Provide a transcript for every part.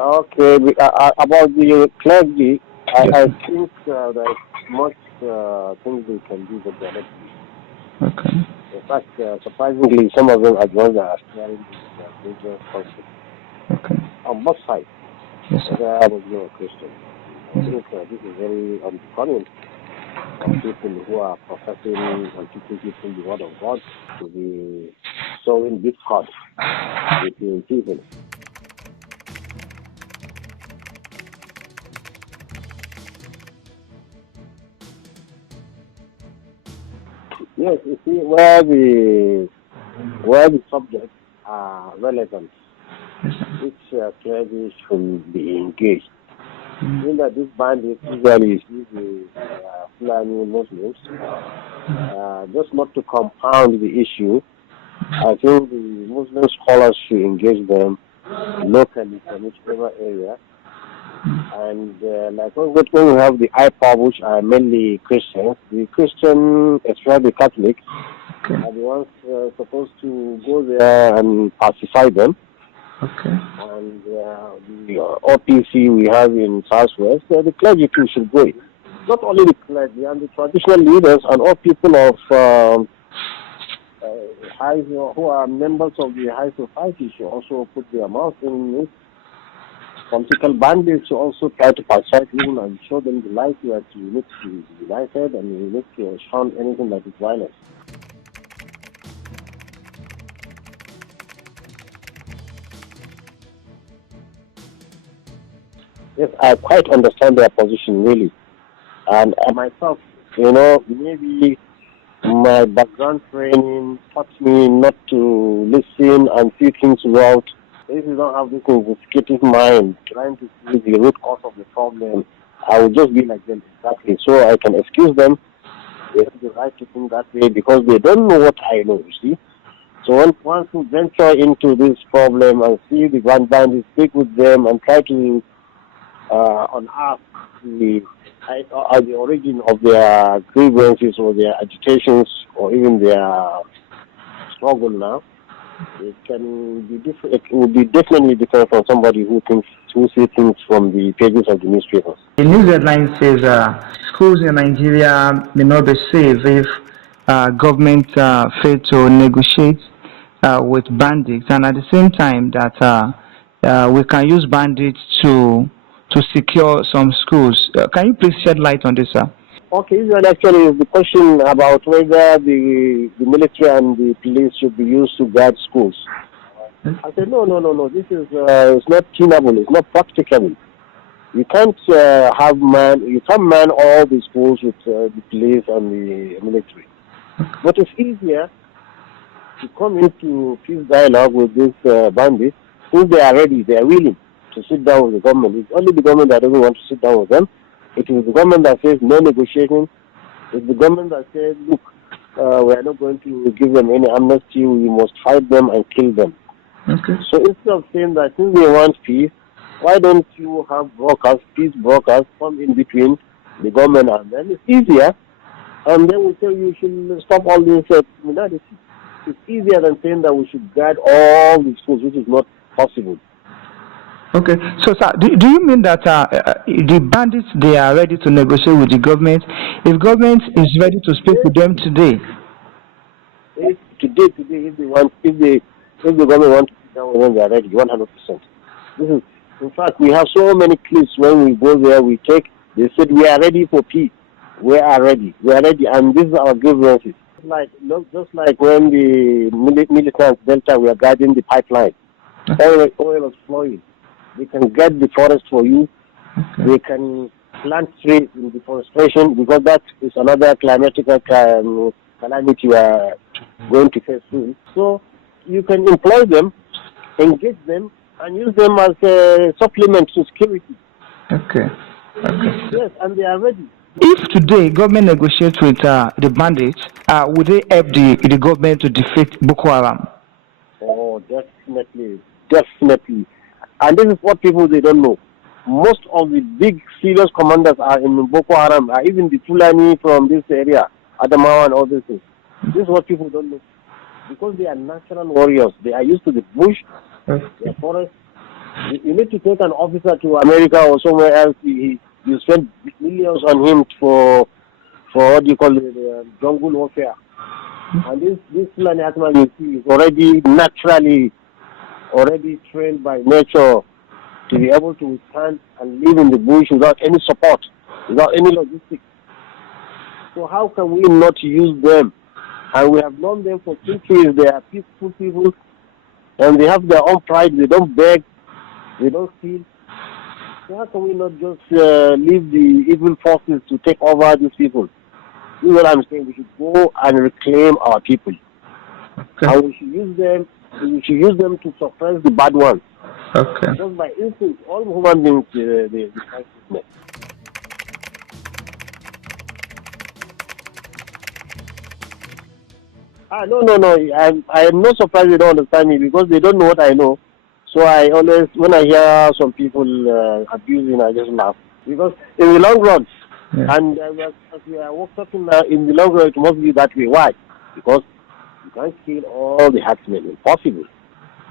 Okay, about the clergy, Yes. I think there's much things they can do, but they're not doing. Okay. In fact, surprisingly, some of them are the ones that are steering this major conflict Okay. on both sides, Yes, sir. whether Muslim or Christian. I Mm. think this is very unbecoming of people who are professing and teaching people the word of God to be sowing discord between people. Yes, you see, where the subjects are relevant, Yes, sir. each clergy should be engaged. Mm. In that these bandits usually use the Fulani Muslims, just not to compound the issue. I think the Muslim scholars should engage them locally from whichever area. And like when we have the IPOB, which are mainly Christians, the Christian, especially the Catholics, Okay. are the ones supposed to go there and pacify them. Okay. And the OPC we have in Southwest, the clergy too should go. Not only the clergy and the traditional leaders and all people of who are members of the high society should also put their mouth in it. Political bandits should also try to pacify people and show them the light that you need to be united and you need to shun anything that is violence. Yes, I quite understand their position, really. And myself, maybe my background training taught me not to listen and see things out. If you don't have this investigative mind, trying to see the root cause of the problem, I will just be like them exactly. So I can excuse them. They have the right to think that way because they don't know what I know, you see. So once we venture into this problem and see the bandits, speak with them and try to unearth the origin of their grievances or their agitations or even their struggle now, it can be different. It will be definitely different from somebody who sees things from the pages of the newspapers. The news headline says schools in Nigeria may not be safe if government fail to negotiate with bandits, and at the same time that we can use bandits to secure some schools. Can you please shed light on this, sir? Okay, usually actually is the question about whether the military and the police should be used to guard schools. I said, no. This is it's not tunable. It's not practicable. You can't you can't man all the schools with the police and the military. But it's easier to come into peace dialogue with these bandits since they are ready, they are willing to sit down with the government. It's only the government that doesn't want to sit down with them. It is the government that says no negotiation. It's the government that says, look, we are not going to give them any amnesty. We must fight them and kill them. Okay. So instead of saying that since they want peace, why don't you have peace brokers come in between the government and them? It's easier. And then we say you should stop all this criminality. It's easier than saying that we should guard all the schools, which is not possible. Okay, so sir, do you mean that the bandits, they are ready to negotiate with the government? If government is ready to speak with them today? If the government wants to sit down with them, they are ready, 100%. In fact, we have so many clips when we go there. They said we are ready for peace. We are ready, and this is our grievances. Just like when the militants Delta were guarding the pipeline, oil was flowing. They can guard the forest for you. Okay. They can plant trees in deforestation because that is another climatic calamity we are going to face soon. So you can employ them, engage them, and use them as a supplement to security. Okay. Yes, and they are ready. If today government negotiates with the bandits, would they help the government to defeat Boko Haram? Oh, definitely. And this is what people, they don't know. Most of the big serious commanders are in Boko Haram, even the Fulani from this area, Adamawa and all these things. This is what people don't know. Because they are natural warriors. They are used to the bush, the forest, You need to take an officer to America or somewhere else. You spend millions on him for what you call the jungle warfare. And this Fulani animal you see is already naturally trained by nature to be able to withstand and live in the bush without any support, without any logistics. So how can we not use them? And we have known them for centuries. They are peaceful people, and they have their own pride. They don't beg, they don't steal. So how can we not just leave the evil forces to take over these people? This is what I'm saying. We should go and reclaim our people. Okay. And we should use them. We should use them to suppress the bad ones. Okay. Just by instinct, all human beings, they fight sickness. No. I am not surprised they don't understand me because they don't know what I know. So I always, when I hear some people abusing, I just laugh. Because in the long run, and as we are talking now, in the long run, it must be that way. Why? Because you can't kill all the herdsmen. Impossible.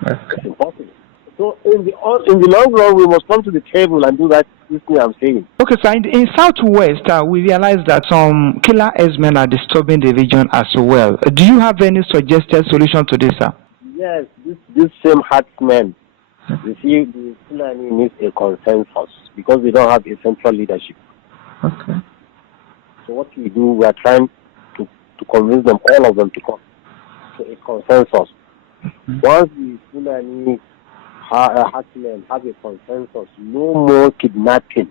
Okay. It's impossible. So in the long run, we must come to the table and do that. This thing I'm saying. Okay, so in Southwest, we realize that some killer herdsmen are disturbing the region as well. Do you have any suggested solution to this, sir? Yes, this same herdsmen. You see, the Fulani needs a consensus because they don't have a central leadership. Okay. So what we do, we are trying to convince them, all of them, to come to a consensus. Once the Fulani herdsmen have a consensus, no more kidnapping.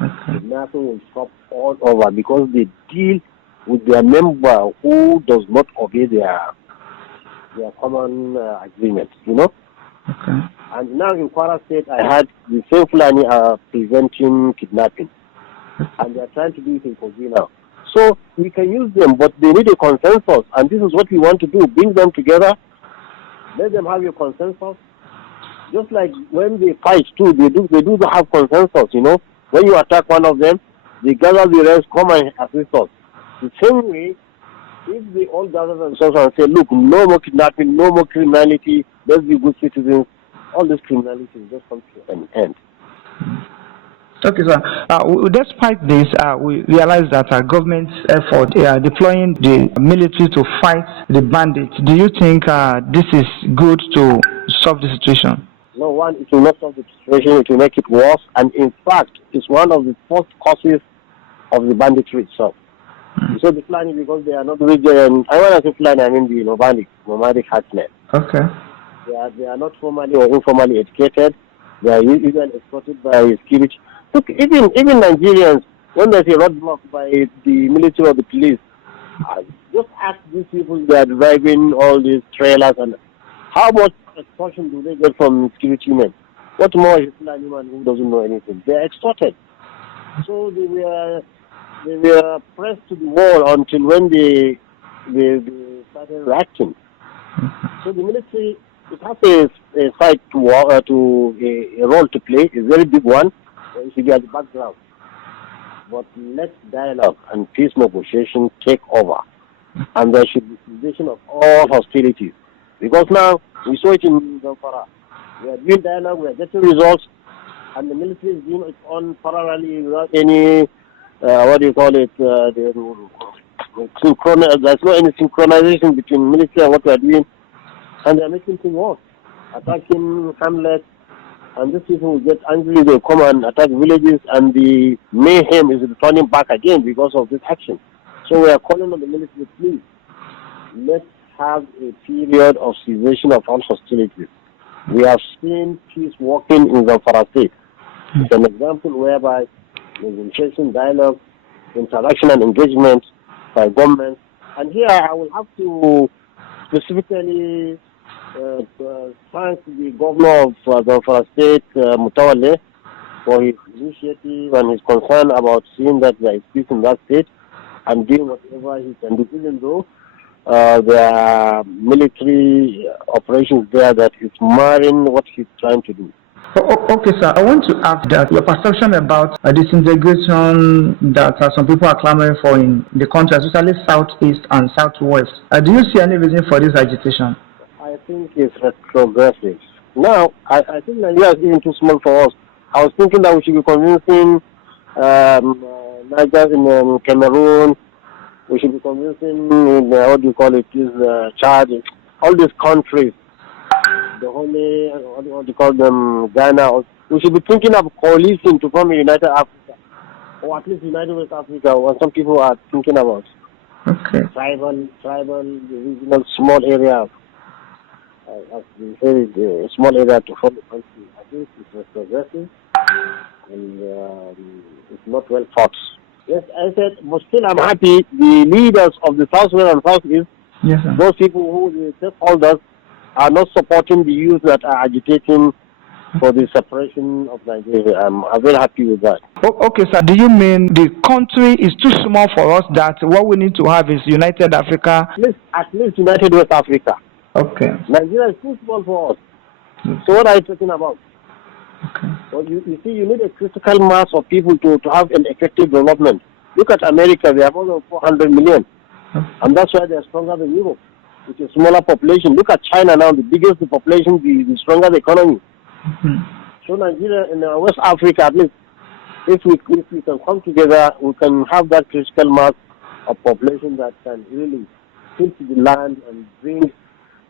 Okay. Kidnapping will stop all over because they deal with their member who does not obey their common agreement, you know. Okay. And now in Kwara State, I had the same Fulani are preventing kidnapping. And they are trying to do it in Kogi now. So we can use them, but they need a consensus. And this is what we want to do. Bring them together. Let them have a consensus. Just like when they fight too, they do have consensus, you know. When you attack one of them, they gather the rest, come and assist us. The same way, if they all gather themselves and say, look, no more kidnapping, no more criminality, let's be good citizens, all this criminality will just come to an end. Okay, sir. Despite this, we realize that our government's effort deploying the military to fight the bandits. Do you think this is good to solve the situation? No, one, it will not solve the situation, it will make it worse. And in fact, it's one of the first causes of the banditry itself. So the Fulani, because they are not religious, I want to say Fulani, I mean the nomadic herdsmen. Okay. They are not formally or informally educated. They are usually escorted by security. Look, even Nigerians, when there's a roadblock by the military or the police, just ask these people they are driving all these trailers and how much extortion do they get from security men? What more is an animal who doesn't know anything? They are extorted. So they were pressed to the wall until when they started reacting. So the military, it has a fight a role to play, a very big one. It should be at the background. But let dialogue and peace negotiation take over. And there should be cessation of all hostilities. Because now, we saw it in Zamfara. We are doing dialogue, we are getting results, and the military is doing its own parallelly without any, there's no any synchronization between military and what we are doing. And they are making things worse. Attacking hamlets, and these people will get angry, they come and attack villages, and the mayhem is returning back again because of this action. So we are calling on the military, please, let's have a period of cessation of all hostilities. We have seen peace working in Zamfara State. It's an example whereby negotiation, dialogue, interaction and engagement by government. And here I will have to specifically thank the governor of Zamfara State, Mutawale, for his initiative and his concern about seeing that there is peace in that state and doing whatever he can do, even though there are military operations there that is marring what he's trying to do. Okay, sir. I want to ask that your perception about disintegration that some people are clamoring for in the country, especially southeast and southwest. Do you see any reason for this agitation? I think it's retrogressive. Now, I think Nigeria is even too small for us. I was thinking that we should be convincing Niger in Cameroon. We should be convincing, what do you call it, Chad, all these countries, the Holy, what do you call them, Ghana. We should be thinking of coalition to form a United Africa, or at least United West Africa, what some people are thinking about. Okay. Tribal, regional, small area, very small area to form the country. I think it's progressive and it's not well thought. Yes, I said, but still I'm happy the leaders of the Southwest and Southeast, yes, sir. those people who the stakeholders are not supporting the youth that are agitating for the separation of Nigeria. I'm very happy with that. Okay, sir. Do you mean the country is too small for us, that what we need to have is United Africa? At least United West Africa. Okay. Nigeria is too small for us. So what are you talking about? Okay. Well, you see, you need a critical mass of people to have an effective development. Look at America, they have more than 400 million. Okay. And that's why they're stronger than Europe. It's a smaller population. Look at China now, the biggest the population, the stronger the economy. Mm-hmm. So Nigeria and West Africa, at least, if we can come together, we can have that critical mass of population that can really tilt the land and bring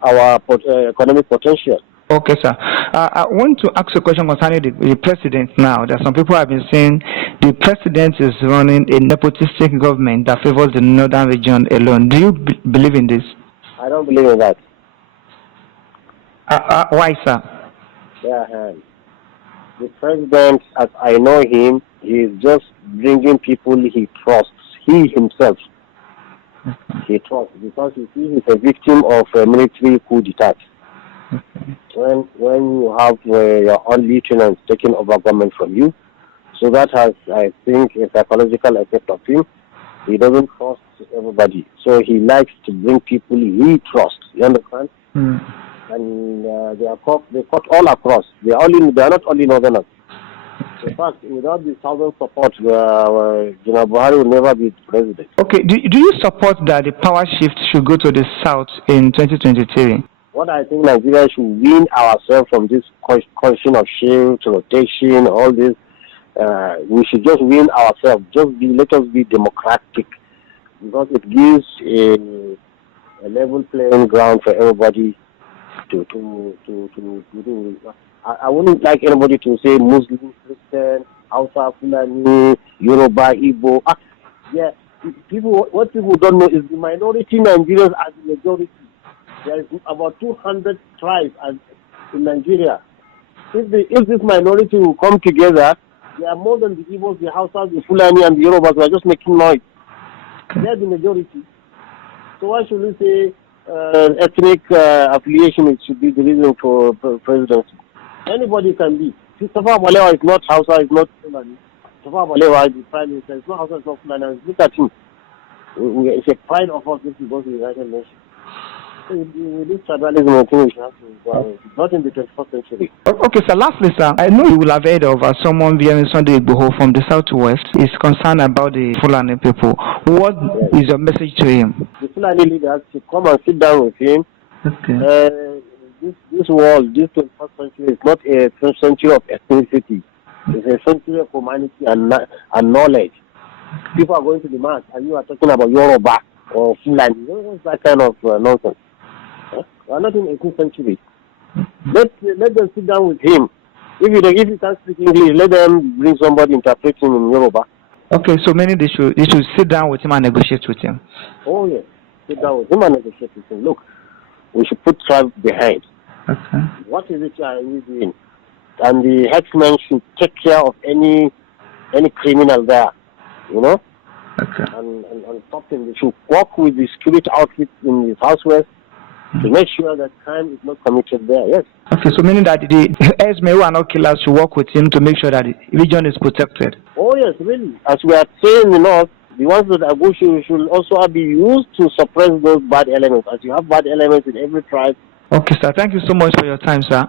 our economic potential. Okay, sir. I want to ask a question concerning the president now. That some people have been saying the president is running a nepotistic government that favors the northern region alone. Do you believe in this? I don't believe in that. Why, sir? Yeah, the president, as I know him, he is just bringing people he trusts. He himself, he trusts, because you see, he's a victim of a military coup d'etat. When you have your own lieutenants taking over government from you, so that has, I think, a psychological effect of him. He doesn't trust everybody, so he likes to bring people he trusts. You understand? Mm. And they cut all across. They are not only northerners. In fact, without the southern support, General Buhari will never be president. Okay, do you support that the power shift should go to the south in 2023? What I think Nigeria should win ourselves from this question of shift, rotation, all this. We should just win ourselves. Let us be democratic, because it gives a level playing ground for everybody to do. I wouldn't like anybody to say Muslim, Christian, Hausa, Fulani, Yoruba, Igbo. Yeah, what people don't know is the minority Nigerians are the majority. There is about 200 tribes in Nigeria. If this minority will come together, they are more than the Igbos, the Hausas, the Fulani, and the Yorubas who are just making noise. They are the majority. So why should we say ethnic affiliation it should be the reason for presidency? Anybody can be. Tafawa Balewa is not Hausa, is not Fulani. Tafawa Balewa is the prime minister. It's not Hausa, it's not Fulani. Look at him. It's a pride of us if we go to the United Nations. With this tribalism, I think we should have to go. Not in the 21st century. Okay, sir. Lastly, sir, I know you will have heard of someone behind Sunday Igboho from the southwest is concerned about the Fulani people. What is your message to him? The Fulani leaders should come and sit down with him. Okay. This world, this 21st century is not a century of ethnicity. It's a century of humanity and knowledge. People are going to the mass, and you are talking about Yoruba or Fulani. What's that kind of nonsense? We are not in the 18th century. Let them sit down with him. If he can't speak English, let them bring somebody interpreting in Yoruba. Okay, so meaning they should sit down with him and negotiate with him. Oh yes, sit down with him and negotiate with him. Look, we should put tribe behind. Okay. What is it we doing? And the herdsmen should take care of any criminal there, you know. Okay. And stop them. They should work with the security outfits in the southwest to make sure that crime is not committed there. Yes. Okay, so meaning that the herdsmen who are not killers should work with him to make sure that the region is protected. Oh yes, really. As we are saying, you know, the ones that are good should also be used to suppress those bad elements. As you have bad elements in every tribe. Okay, sir. Thank you so much for your time, sir.